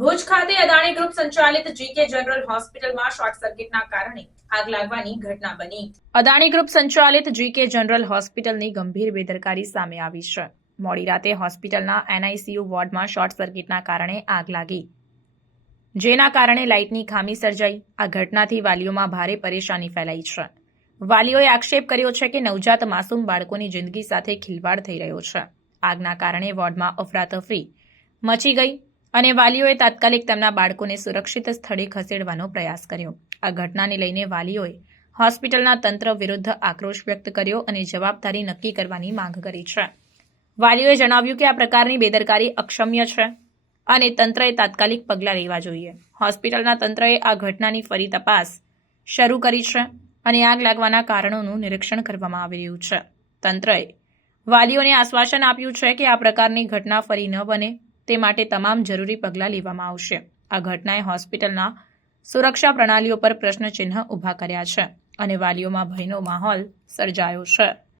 ભુજ ખાતે અદાણી ગ્રુપ સંચાલિત GK general હોસ્પિટલમાં શોર્ટ સર્કિટના કારણે આગ લાગવાની ઘટના બની. અદાણી ગ્રુપ સંચાલિત જીકે જનરલ હોસ્પિટલની ગંભીર બેદરકારી સામે આવી છે. મોડી રાતે હોસ્પિટલના એનઆઈસીયુ વોર્ડમાં શોર્ટ સર્કિટના કારણે આગ લાગી, જેના કારણે લાઇટની ખામી સર્જાઈ. આ ઘટનાથી વાલીઓમાં ભારે પરેશાની ફેલાઈ છે. વાલીઓએ આક્ષેપ કર્યો છે કે નવજાત માસૂમ બાળકોની જિંદગી સાથે ખિલવાડ થઈ રહ્યો છે. આગના કારણે વોર્ડમાં અફરાતફરી મચી ગઈ અને વાલીઓએ તાત્કાલિક તેમના બાળકોને સુરક્ષિત સ્થળે ખસેડવાનો પ્રયાસ કર્યો. આ ઘટનાને લઈને વાલીઓએ હોસ્પિટલના તંત્ર વિરુદ્ધ આક્રોશ વ્યક્ત કર્યો અને જવાબદારી નક્કી કરવાની માંગ કરી છે. વાલીઓએ જણાવ્યું કે આ પ્રકારની બેદરકારી અક્ષમ્ય છે અને તંત્રએ તાત્કાલિક પગલાં લેવા જોઈએ. હોસ્પિટલના તંત્રએ આ ઘટનાની ફરી તપાસ શરૂ કરી છે અને આગ લાગવાના કારણોનું નિરીક્ષણ કરવામાં આવી રહ્યું છે. તંત્રએ વાલીઓને આશ્વાસન આપ્યું છે કે આ પ્રકારની ઘટના ફરી ન બને તે માટે તમામ જરૂરી પગલાં લેવામાં આવશે. આ ઘટનાએ હોસ્પિટલના સુરક્ષા પ્રણાલીઓ પર પ્રશ્નચિહ્ન ઊભા કર્યા છે અને વાલીઓમાં ભયનો માહોલ સર્જાયો છે.